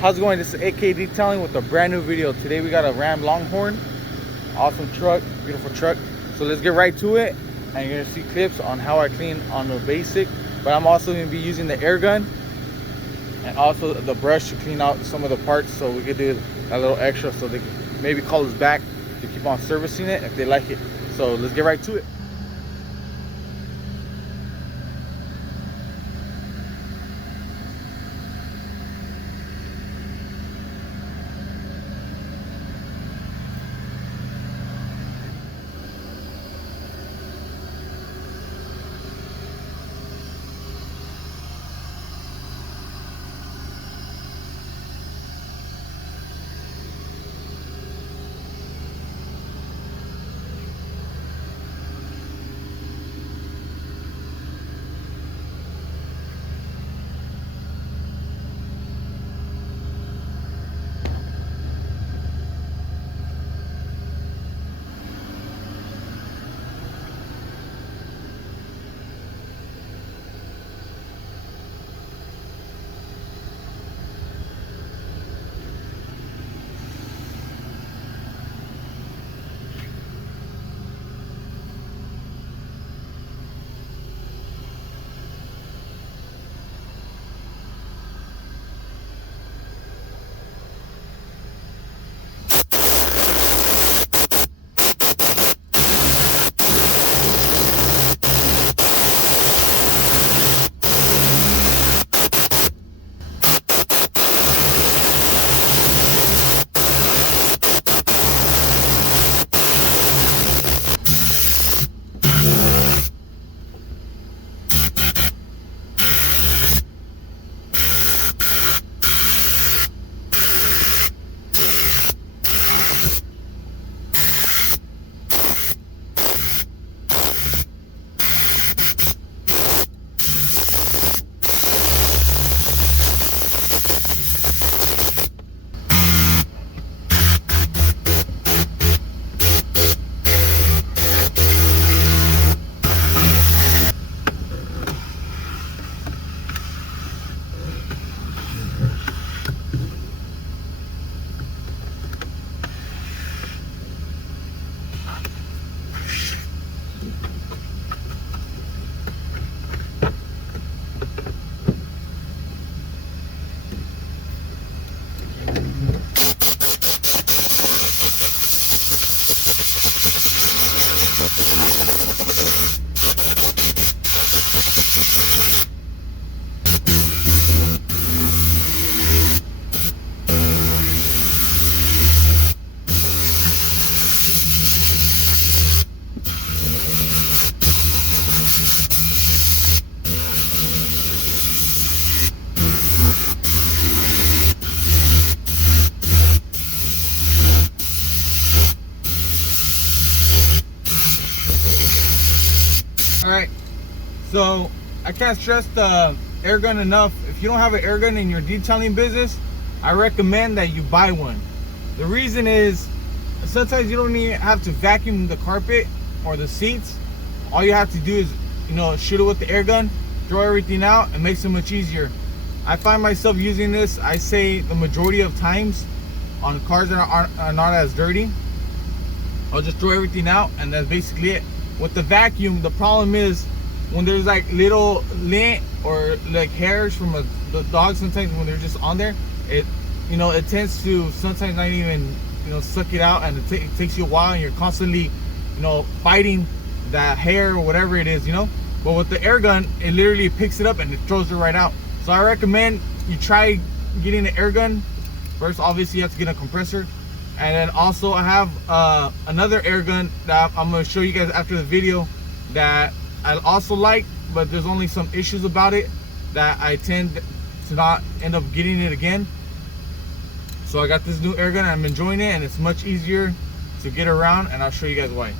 How's it going? This is AK Detailing with a brand new video. Today we got a Ram Longhorn. Awesome truck, beautiful truck. So let's get right to it. And you're gonna see clips on how I clean on the basic. But I'm also gonna be using the air gun and also the brush to clean out some of the parts, so we could do a little extra so they can maybe call us back to keep on servicing it if they like it. So let's get right to it. Alright, so I can't stress the air gun enough. If you don't have an air gun in your detailing business, I recommend that you buy one. The reason is, sometimes you don't even have to vacuum the carpet or the seats. All you have to do is, shoot it with the air gun, throw everything out, and makes it much easier. I find myself using this, I say the majority of times, on cars that are not as dirty. I'll just throw everything out, and that's basically it. With the vacuum, the problem is when there's like little lint or like hairs from the dog, sometimes when they're just on there, it tends to sometimes not even suck it out, and it takes you a while, and you're constantly fighting that hair or whatever it is, but with the air gun, it literally picks it up and it throws it right out. So I recommend you try getting the air gun first. Obviously you have to get a compressor. And then also I have another air gun that I'm going to show you guys after the video that I also like, but there's only some issues about it that I tend to not end up getting it again. So I got this new air gun and I'm enjoying it, and it's much easier to get around, and I'll show you guys why.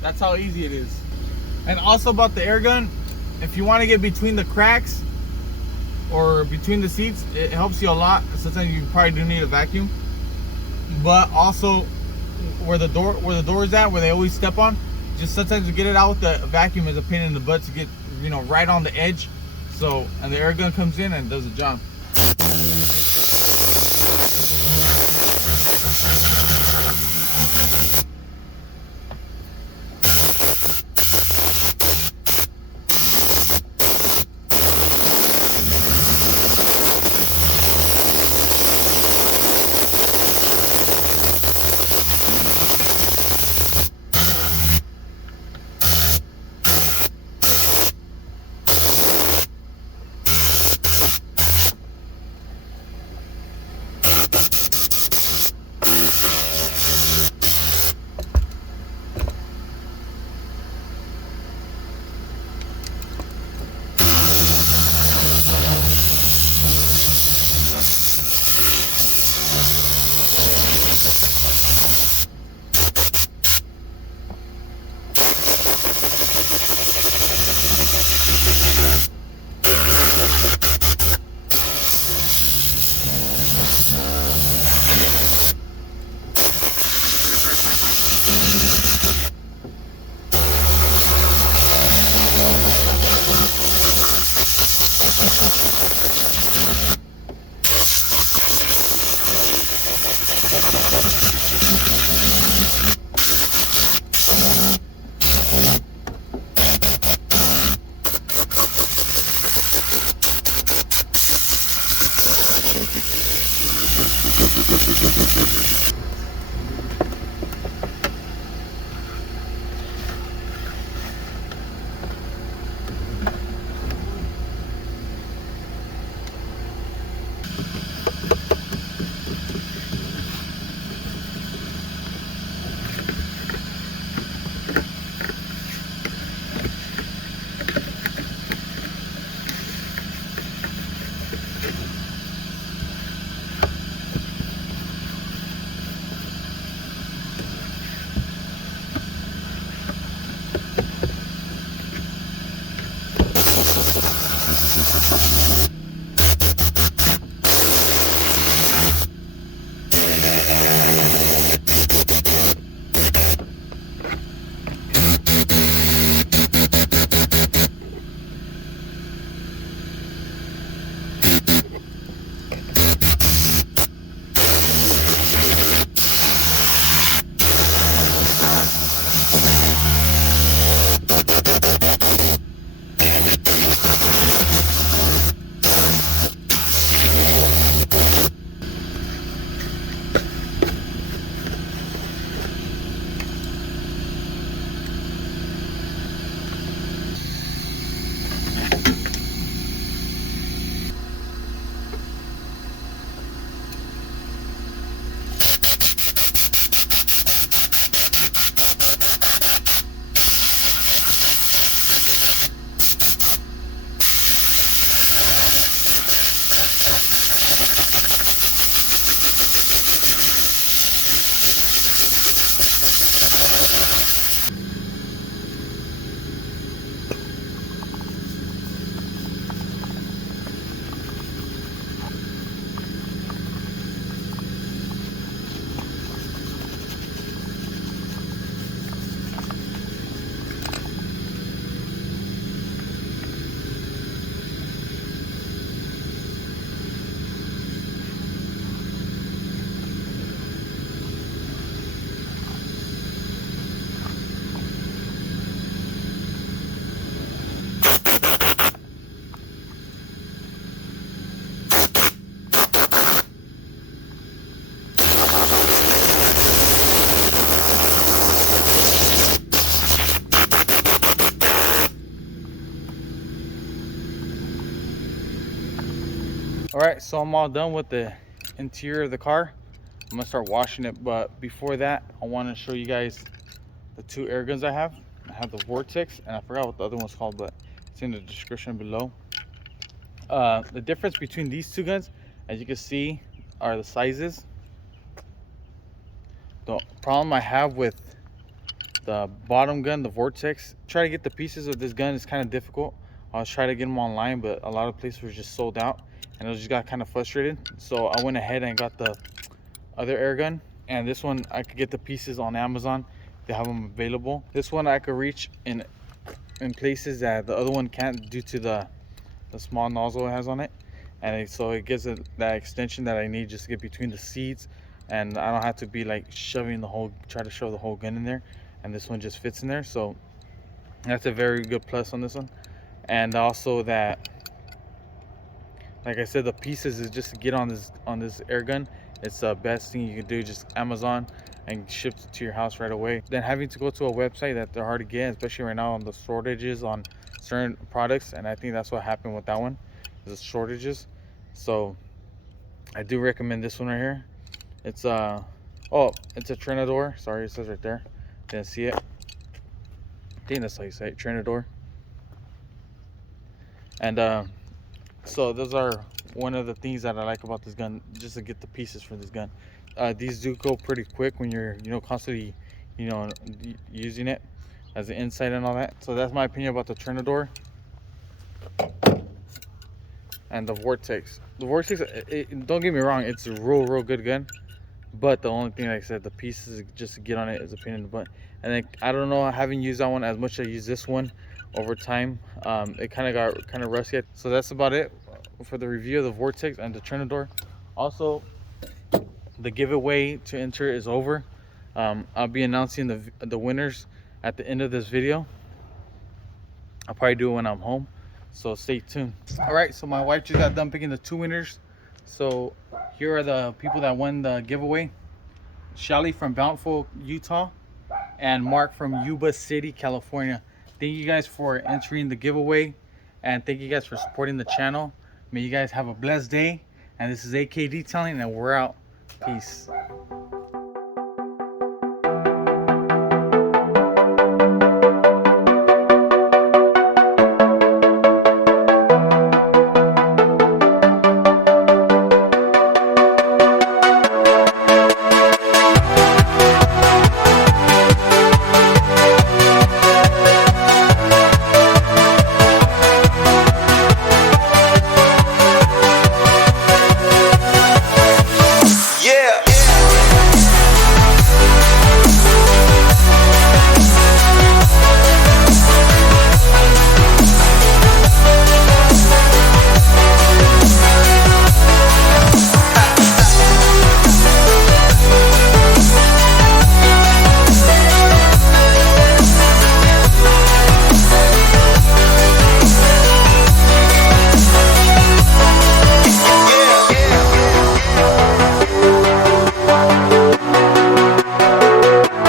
That's how easy it is. And also about the air gun, if you want to get between the cracks or between the seats, it helps you a lot. Sometimes you probably do need a vacuum. But also where the door is at, where they always step on, just sometimes to get it out with the vacuum is a pain in the butt to get, you know, right on the edge. So, and the air gun comes in and does the job. All right, so I'm all done with the interior of the car. I'm gonna start washing it, but before that, I want to show you guys the two air guns I have. I have the Vortex, and I forgot what the other one's called, but it's in the description below. The difference between these two guns, as you can see, are the sizes. The problem I have with the bottom gun, the Vortex. Try to get the pieces of this gun is kind of difficult. I was trying to get them online, but a lot of places were just sold out, and I just got kind of frustrated. So I went ahead and got the other air gun, and this one I could get the pieces on Amazon. They have them available. This one I could reach in places that the other one can't due to the small nozzle it has on it, and so it gives it that extension that I need just to get between the seats, and I don't have to be like try to shove the whole gun in there, and this one just fits in there. So that's a very good plus on this one. And also that, like I said, the pieces is just to get on this air gun. It's the best thing you can do, just Amazon, and shipped it to your house right away. Then having to go to a website that they're hard to get, especially right now on the shortages on certain products, and I think that's what happened with that one, the shortages. So I do recommend this one right here. It's oh, it's a Trinador. Sorry, it says right there. Didn't see it. I think that's how you say it, Trinador. And so those are one of the things that I like about this gun, just to get the pieces for this gun. These do go pretty quick when you're constantly using it as an insight and all that. So that's my opinion about the Trinador and the Vortex. The Vortex, don't get me wrong, it's a real good gun, but the only thing, like I said, the pieces just to get on it is a pain in the butt. And then I don't know, I haven't used that one as much as I use this one over time. It kind of got rusty. So that's about it for the review of the Vortex and the Trinador. Also, the giveaway to enter is over. I'll be announcing the winners at the end of this video. I'll probably do it when I'm home, so stay tuned. All right, so my wife just got done picking the 2 winners. So here are the people that won the giveaway: Shelly from Bountiful, Utah, and Mark from Yuba City, California. Thank you guys for entering the giveaway, and thank you guys for supporting the channel. May you guys have a blessed day. And this is AK Detailing, and we're out. Peace.